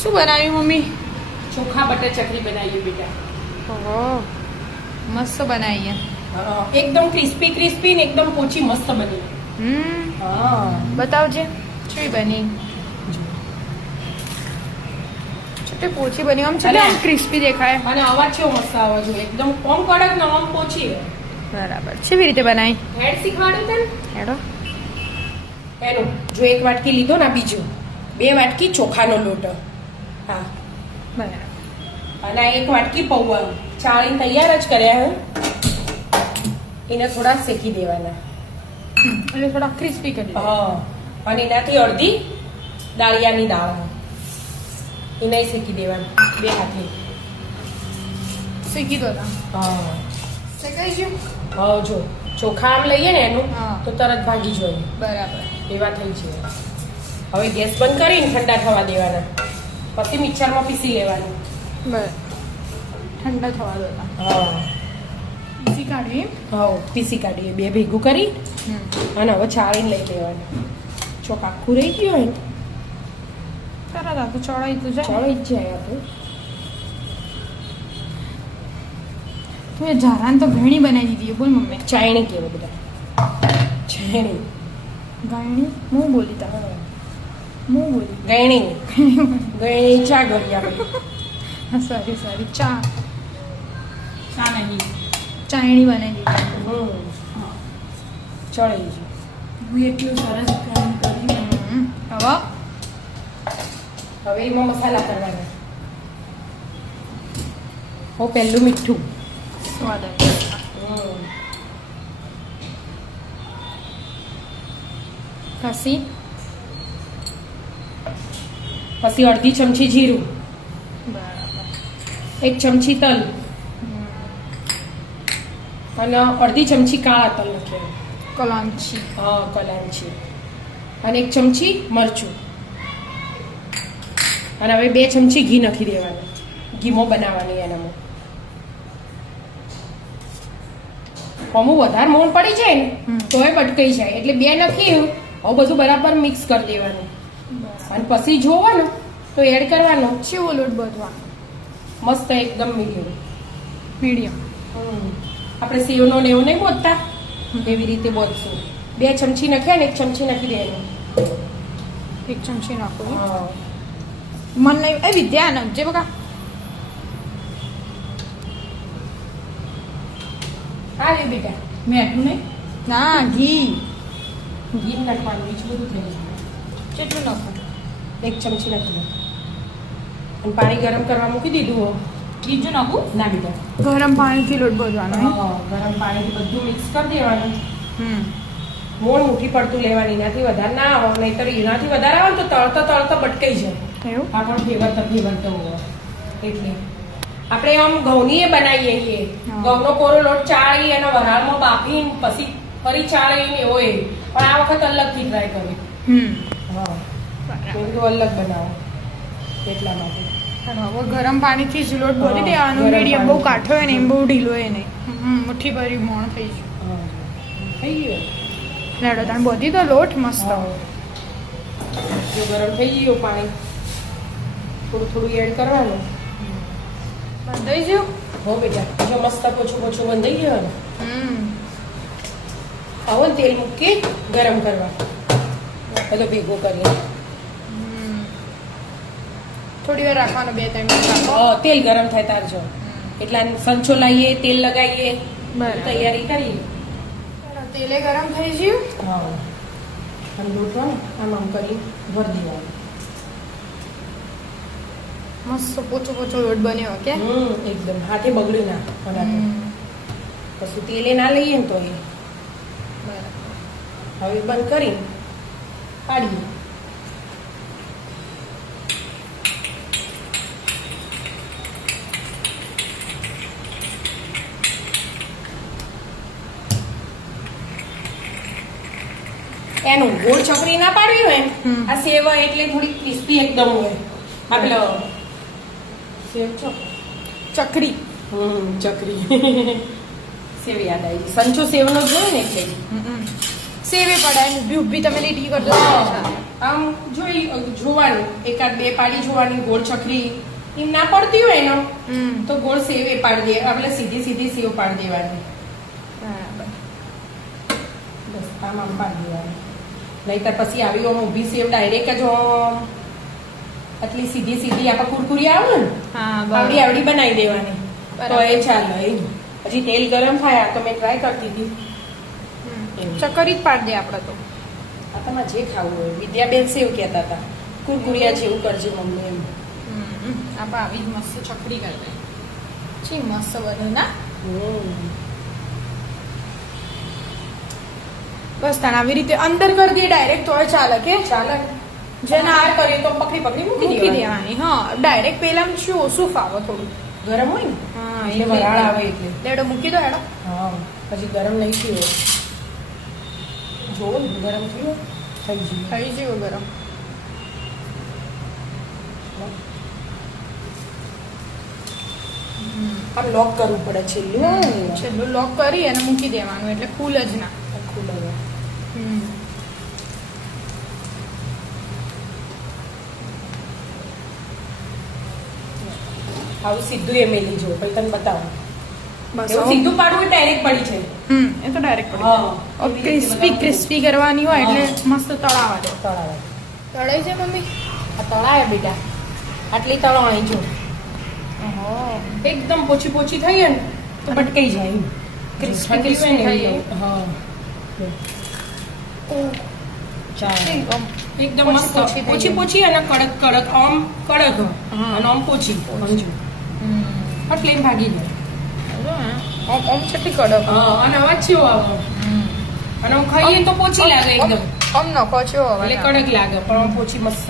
શું બનાવ્યું મમ્મી? ચોખા બટર ચકરી બનાવીએ બેટા. ઓહો, મસ્ત બનાવી. એકદમ ક્રિસ્પી ક્રિસ્પી ને એકદમ પોચી મસ્ત બની. હા, બતાવજે કેવી બની. છોટે પોચી બની, આમ છોટે આમ ક્રિસ્પી દેખાય. અને અવાજ કેવો મસ્ત આવે છે, એકદમ કોમ કડક ને આમ પોચી. બરાબર. કેવી રીતે બનાવી? હેડ શીખવાડ્યું તને. હેડો. એનું જો એક વાટકી લીધો ને, બીજો 2 વાટકી ચોખાનો લોટ. હા, બરાબર. અને આ 1 વાટકી પૌવા ચાળીને તૈયાર જ કર્યા હું. એને થોડા શેકી દેવાના. એટલે થોડા ક્રિસ્પી કરી. હા, અને એનાથી અડધી દાળિયાની દાળ એને શેકી દેવાની 2 હાથે. શેકી દો. હા, શેકાઈ ગયું. હા, જો ચોખા આમ લઈએ ને એનું હા. તો તરત ભાગી જોઈએ બરાબર. એવા થઈ છે. હવે ગેસ બંધ કરીને ઠંડા થવા દેવાના, પછી મિક્સરમાં પીસી લેવાનું. બરાબર. ઠંડા થવા દો. હા, પીસી કાઢવી. હા, પીસી કાઢીએ 2 ભેગું કરી અને હવે ચાળીને લઈ લેવાનું. ચોક આખું રહી ગયું હોય ને તરત આખું ચડાઈ તું જાય. ચડી જ જાય આપણું. તું એ ઝારાને તો ઘણી બનાવી દીધી. બોલ મમ્મી. ચાયણી કેવું બધા ચાયણી ગાયણી હું બોલી તા. હું બોલી. ગયણી ગયણી ચા ગળી આપણે. Sorry sorry. ચા નહીં ચાયણી બનાવી દીધી. ચડી છે. હું એટલું સરસ કામ કરી. હવે હવે એમાં મસાલા કરવાના. હું પહેલું મીઠું. સ્વાદ કસી. પછી અડધી ચમચી જીરું, બરાબર. 1 ચમચી તલ અને અડધી ચમચી કાળા તલ નાખ્યા. કલાંચી. હા, કલાંચી. અને 1 ચમચી મરચું. અને હવે 2 ચમચી ઘી નાખી દેવાનું. ઘીમો બનાવવાની એનામાં. અમુક વધારે મોણ પડી જાય ને તોય બટકાઈ જાય, એટલે 2 નાખી હવે બધું બરાબર મિક્સ કરી દેવાનું. અને પછી જોવાનું તો એડ કરવાનો. કેવો લોટ બધવાનો? મસ્ત એકદમ મીડિયમ. મીડિયમ. આપણે સેવનો ને એવું નહીં બોલતા એવી રીતે બોલશું. 2 ચમચી નાખ્યા ને 1 ચમચી નાખી દેવાનું. 1 ચમચી નાખો. હા, મન નહીં. એ વિદ્યા નાખજે બકા. હા રે બેટા, મેં આટલું નહીં. ના, ઘી. ઘી નાખવાનું, બીજું બધું થઈ ગયું. કેટલું નાખો? 1 ચમચી નાખી દો. અને પાણી ગરમ કરવા મૂકી દીધું હો. બીજું નાખું? ના બેટા, ગરમ પાણીથી લોટ બધવાનો. હા, ગરમ પાણીથી બધું મિક્સ કરી દેવાનું. હમ. મોણ મુઠ્ઠી પડતું લેવાની, એનાથી વધારે ના આવે. નહીંતર એનાથી વધારે આવે ને તો તળતા તળતા બટકાઈ જાય. એવું? આ પણ ફેવરતો હોય એટલે આપણે આમ ઘઉંની બનાવીએ છીએ. ઘઉંનો કોરો લોટ ચાળી અને વરાળમાં બાફીને પછી ફરી ચાળીને એવો એ. પણ આ વખત અલગથી ટ્રાય કરી. હા, મેં કીધું અલગ બનાવો એટલા માટે. હવે ગરમ પાણીથી જ લોટ ભરી દેવાનો. ગરમ મીડિયમ બહુ પાણી. કાઠો હોય ને એમ બહુ ઢીલો હોય નહીં. મુઠ્ઠી ભરી મોણ થઈ ગયું. હા, થઈ ગયું. લેડો તાણ બધી તો લોટ મસ્ત. જો ગરમ થઈ ગયું પાણી થોડું થોડું એડ કરવાનું. બંધાઈ ગયું. હો બેટા, જો મસ્ત પોછું પોછું બંધાઈ ગયો ને. હમ. હવે તેલ મૂકી ગરમ કરવા બધો ભેગો કરીએ. થોડી વાર રાખવાનો, 2-3 મિનિટ રાખો. તેલ ગરમ થાય તાર જો એટલા સંચો લાવીએ, તેલ લગાવીએ, બરાબર. તૈયારી કરીએ. તેલે ગરમ થઈ ગયું. હા, અને લોટ હોય ને આમ કરી ભરી દેવાનું. મસ્ત પોચો પોચો લોટ બન્યો કે એકદમ હાથે બગડી ના પછી તેલે ના લઈએ ને તો એ. હવે બંધ કરી પાડીએ. એનું ગોળ ચકરી ના પાડવી હોય આ સેવ એટલે થોડી ક્રિસ્પી એકદમ હોય. આપણે સેવ ચકરી. ચકરી સેવ યાદ આવી. સંચો સેવનો જ હોય ને એટલે સેવે પડાય ઊભી ઊભી તમે લીટી કરજો તો ચાલે. આમ જોવાનું એકાદ બે પાડી જોવાની ગોળ ચકરી એમ ના પડતી હોય ને તો ગોળ સેવ એ પાડી દે એટલે સીધી સીધી સેવ પાડી દેવાની બરાબર. બસ આમ પાડી દેવાની નહીતર પછી આવી આમ ઊભી સેવ ડાયરેક્ટ જ આમ આટલી સીધી સીધી આપણે કુરકુરી આવે ને હા આવડી આવડી બનાવી દેવાની તો બરાબર. એ ચાલે એમ હજી તેલ ગરમ થાય આ તો મેં ટ્રાય કરતી હતી ચકરી જ પાડી દે આપણે તો. આ તમારે જે ખાવું હોય વિદ્યાબેન સેવ કહેતા હતા કુરકુરિયા જેવું કરજે મમ્મી એમ આપણે આવી જ મસ્ત ચકરી કરી દે છી મસ્ત બને ના. બસ તાણ આવી રીતે અંદર કરી દે ડાયરેક્ટ તોય ચાલે કે ચાલે જેને આ કરીએ તો પકડી પકડી મૂકી મૂકી દેવાની દેવાની. હા ડાયરેક્ટ પેલા શું ઓછું ફાવો થોડું. ગરમ હોય ને હા એટલે વરાળ આવે એટલે લેડો મૂકી દો હેડો. હા હજી ગરમ નહીં થયું જોવો ને ગરમ થયું થઈ ગયું થઈ ગયું ગરમ. આમ લોક કરવું પડે છેલ્લું છેલ્લું લોક કરી અને મૂકી દેવાનું એટલે ખુલ જ ના. ખુલ્લું આવું સીધું એ મેલી જો પછી તને બતાવો બસ એવું સીધું પાડવું ડાયરેક્ટ પડી છે એ તો ડાયરેક્ટ હા. ક્રિસ્પી ક્રિસ્પી કરવાની હોય એટલે મસ્ત તળાવા દે. તળાવે તળાઈ છે મમ્મી. આ તળાવે બેટા આટલી તળાણી જો એકદમ પોચી પોચી થઈ ને તો ભટકાઈ જાય એમ. Crispy ઠંડી હોય ને crispy એવું. હા ચાલે એકદમ પોચી મસ્ત પોચી થઈ પોચી ગઈ. પોચી અને કડક કડક આમ કડક હા. અને આમ પોચી સમજો આ ફ્લેમ ભાગી જાય ઓમ છેટલી કડક. હા અને અવાજ કેવો આવે અને આમ ખાઈએ તો પોચી લાગે એકદમ આમ નખો છો એટલે કડક લાગે પણ આમ પોચી મસ્ત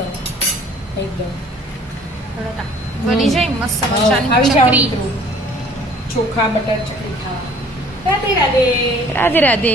એકદમ બની જાય મસ્ત આવી મજાની જાવ ચકરી. મિત્રો. ચોખા બટર ચકરી ખાવા રાધે રાધે રાધે રાધે.